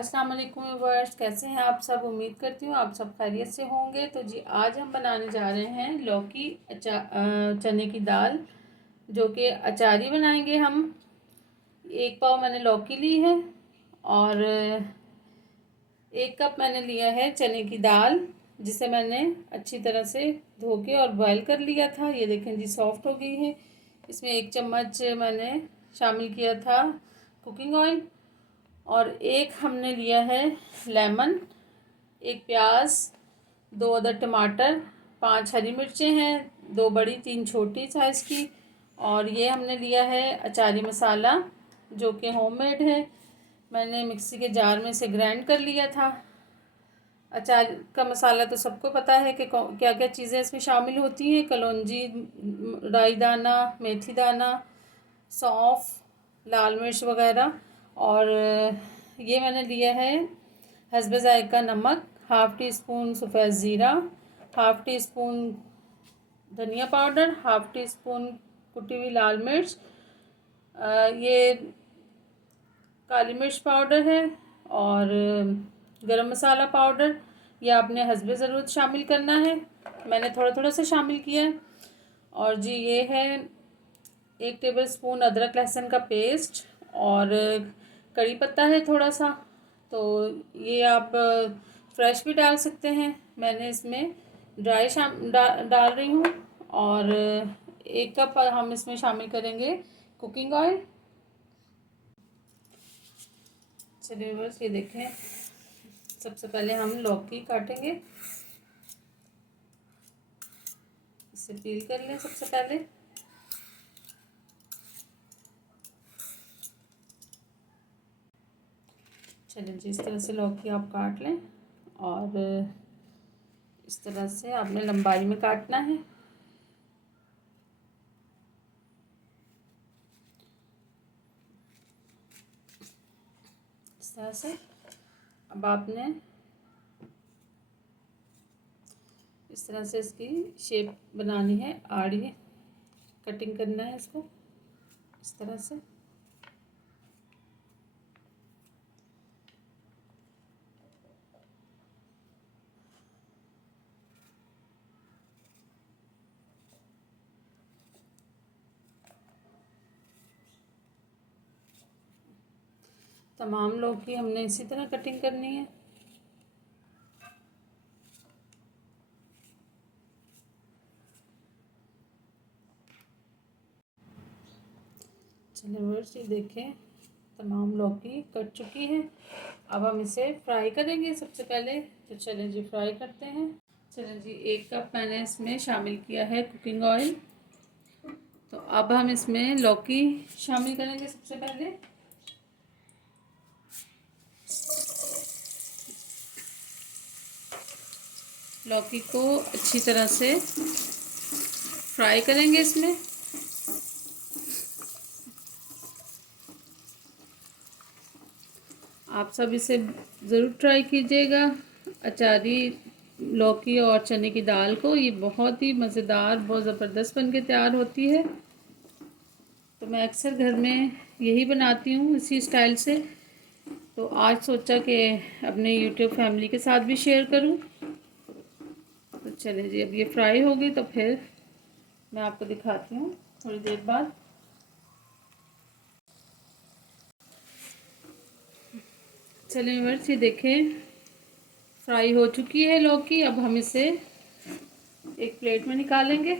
अस्सलाम वालेकुम व्यूअर्स, कैसे हैं आप सब। उम्मीद करती हूँ आप सब खैरियत से होंगे। तो जी आज हम बनाने जा रहे हैं लौकी चने की दाल, जो कि अचारी बनाएंगे हम। 1 पाव मैंने लौकी ली है और 1 कप मैंने लिया है चने की दाल, जिसे मैंने अच्छी तरह से धो के और बॉयल कर लिया था। ये देखें जी, सॉफ्ट हो गई है। इसमें 1 चम्मच मैंने शामिल किया था कुकिंग ऑयल, और एक हमने लिया है लेमन, 1 प्याज, 2 अदर टमाटर, 5 हरी मिर्चें हैं, 2 बड़ी 3 छोटी साइज़ की। और ये हमने लिया है अचारी मसाला, जो कि होममेड है। मैंने मिक्सी के जार में से ग्राइंड कर लिया था। अचार का मसाला तो सबको पता है कि क्या क्या चीज़ें इसमें शामिल होती हैं। कलौंजी, राई दाना, मेथी दाना, सौंफ, लाल मिर्च वगैरह। और ये मैंने लिया है हस्बे ज़ायक़ा नमक, हाफ़ टी स्पून सफ़ेद ज़ीरा, हाफ़ टी स्पून धनिया पाउडर, हाफ़ टी स्पून कुटी हुई लाल मिर्च, ये काली मिर्च पाउडर है, और गरम मसाला पाउडर। ये आपने हस्बे ज़रूरत शामिल करना है। मैंने थोड़ा थोड़ा सा शामिल किया है। और जी ये है 1 टेबल स्पून अदरक लहसुन का पेस्ट, और कड़ी पत्ता है थोड़ा सा। तो ये आप फ्रेश भी डाल सकते हैं। मैंने इसमें ड्राई डाल रही हूँ। और 1 कप हम इसमें शामिल करेंगे कुकिंग ऑयल। चलिए बस, ये देखें, सबसे पहले हम लौकी काटेंगे। इसे पील कर लें सबसे पहले। चलिए जी, इस तरह से लौकी आप काट लें, और इस तरह से आपने लंबाई में काटना है। इस तरह से अब आपने इस तरह से इसकी शेप बनानी है, आड़ी कटिंग करना है इसको इस तरह से। तमाम लौकी हमने इसी तरह कटिंग करनी है। चलिए व्यूअर्स, ये देखें, तमाम लौकी कट चुकी है। अब हम इसे फ्राई करेंगे सबसे पहले। तो चलिए जी, फ्राई करते हैं। चलिए जी, 1 कप मैंने इसमें शामिल किया है कुकिंग ऑयल। तो अब हम इसमें लौकी शामिल करेंगे सबसे पहले। लौकी को अच्छी तरह से फ्राई करेंगे इसमें। आप सब इसे ज़रूर ट्राई कीजिएगा, अचारी लौकी और चने की दाल को। ये बहुत ही मज़ेदार, बहुत ज़बरदस्त बन के तैयार होती है। तो मैं अक्सर घर में यही बनाती हूँ इसी स्टाइल से। तो आज सोचा कि अपने यूट्यूब फैमिली के साथ भी शेयर करूँ। तो चलिए जी, अब ये फ्राई होगी तो फिर मैं आपको दिखाती हूँ थोड़ी देर बाद। चलिए व्यूअर्स, ये देखें, फ्राई हो चुकी है लौकी। अब हम इसे एक प्लेट में निकालेंगे।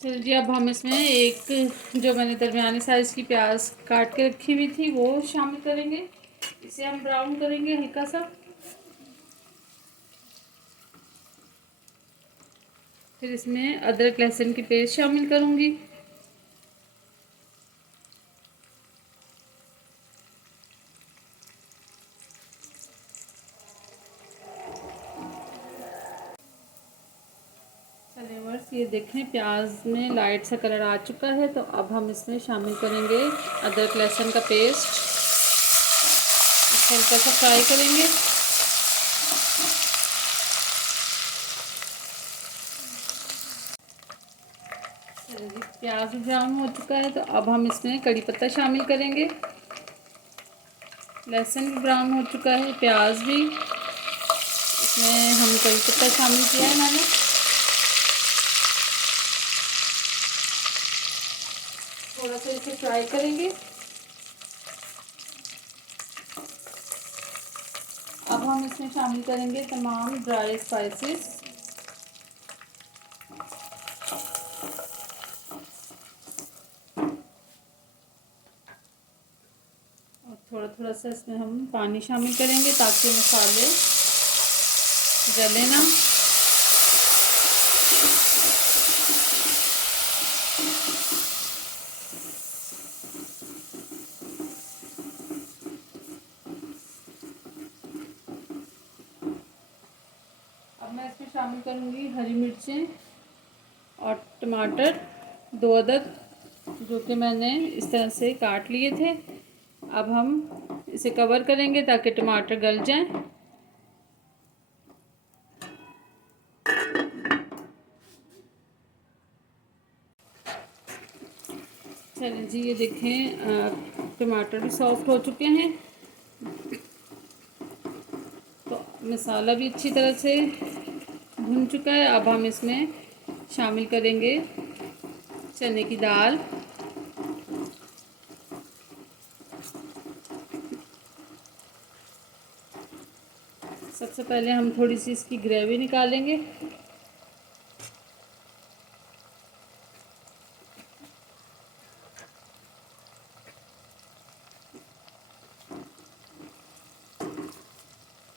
चलिए जी, अब हम इसमें एक जो मैंने दरमियाने साइज़ की प्याज काट के रखी हुई थी वो शामिल करेंगे। इसे हम ब्राउन करेंगे हल्का सा। फिर इसमें अदरक लहसुन की पेस्ट शामिल करूँगी। चलिए व्यूअर्स, ये देखें, प्याज में लाइट सा कलर आ चुका है। तो अब हम इसमें शामिल करेंगे अदरक लहसुन का पेस्ट। इसे हल्का सा फ्राई करेंगे। चलिए जी, प्याज ब्राउन हो चुका है। तो अब हम इसमें कड़ी पत्ता शामिल करेंगे। लहसुन भी ब्राउन हो चुका है, प्याज भी। इसमें हम करी पत्ता शामिल किया है मैंने। थोड़ा सा इसे फ्राई करेंगे। अब हम इसमें शामिल करेंगे तमाम ड्राई स्पाइसेस। और थोड़ा थोड़ा सा इसमें हम पानी शामिल करेंगे ताकि मसाले जले ना। अब मैं इसमें शामिल करूँगी हरी मिर्चें और टमाटर 2 अदद, जो कि मैंने इस तरह से काट लिए थे। अब हम इसे कवर करेंगे ताकि टमाटर गल जाएं। चलिए जी, ये देखें टमाटर भी सॉफ्ट हो चुके हैं। तो मसाला भी अच्छी तरह से भुन चुका है। अब हम इसमें शामिल करेंगे चने की दाल। सबसे पहले हम थोड़ी सी इसकी ग्रेवी निकालेंगे।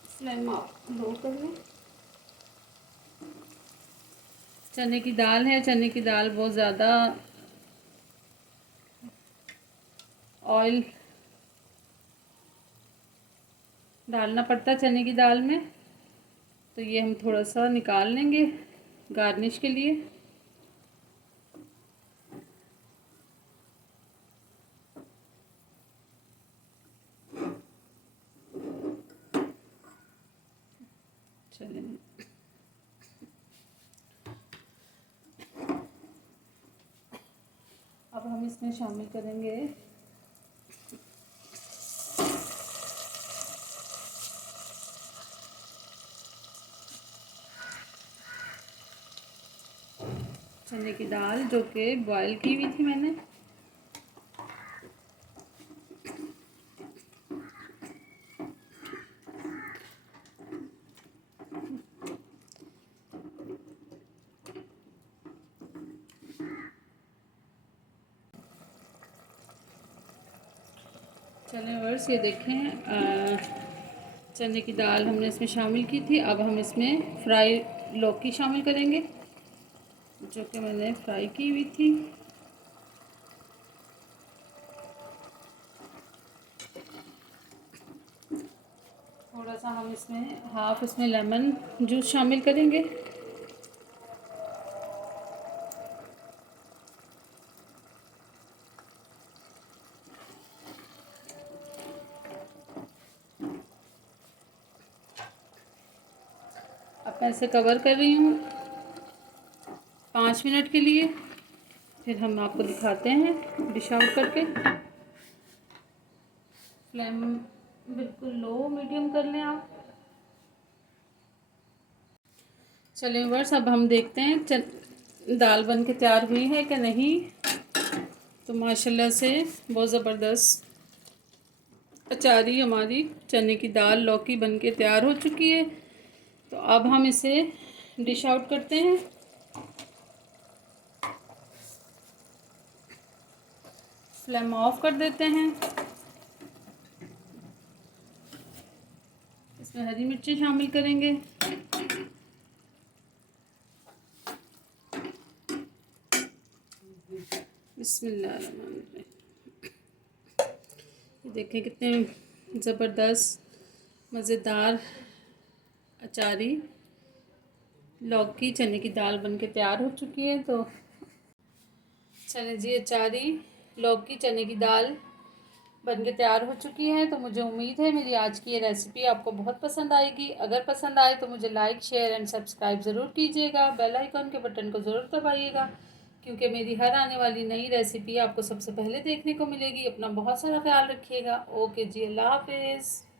फ्लेम आप लो कर लें। चने की दाल है, चने की दाल बहुत ज़्यादा ऑयल डालना पड़ता चने की दाल में, तो ये हम थोड़ा सा निकाल लेंगे गार्निश के लिए। चलिए, अब हम इसमें शामिल करेंगे चने की दाल, जो कि बॉईल की हुई थी मैंने। चलें वर्स, ये देखें चने की दाल हमने इसमें शामिल की थी। अब हम इसमें फ्राई लौकी शामिल करेंगे, जो कि मैंने फ्राई की हुई थी। थोड़ा सा हम इसमें हाफ इसमें लेमन जूस शामिल करेंगे। अब मैं इसे कवर कर रही हूँ 5 मिनट के लिए। फिर हम आपको दिखाते हैं डिश आउट करके। फ्लेम बिल्कुल लो मीडियम कर लें आप। चलिए वर्स, अब हम देखते हैं दाल बन के तैयार हुई है कि नहीं। तो माशाल्लाह से बहुत ज़बरदस्त अचारी हमारी चने की दाल लौकी बन के तैयार हो चुकी है। तो अब हम इसे डिश आउट करते हैं। फ्लेम ऑफ कर देते हैं। इसमें हरी मिर्ची शामिल करेंगे। बिस्मिल्लाहिर्रहमानिर्रहीम। ये देखें कितने ज़बरदस्त मज़ेदार अचारी लौकी चने की दाल बन के तैयार हो चुकी है। तो चलें जी, अचारी लौकी चने की दाल बन के तैयार हो चुकी है। तो मुझे उम्मीद है मेरी आज की ये रेसिपी आपको बहुत पसंद आएगी। अगर पसंद आए तो मुझे लाइक शेयर एंड सब्सक्राइब ज़रूर कीजिएगा। बेल आइकन के बटन को ज़रूर दबाइएगा क्योंकि मेरी हर आने वाली नई रेसिपी आपको सबसे पहले देखने को मिलेगी। अपना बहुत सारा ख्याल रखिएगा। ओके जी, अल्लाह हाफिज़।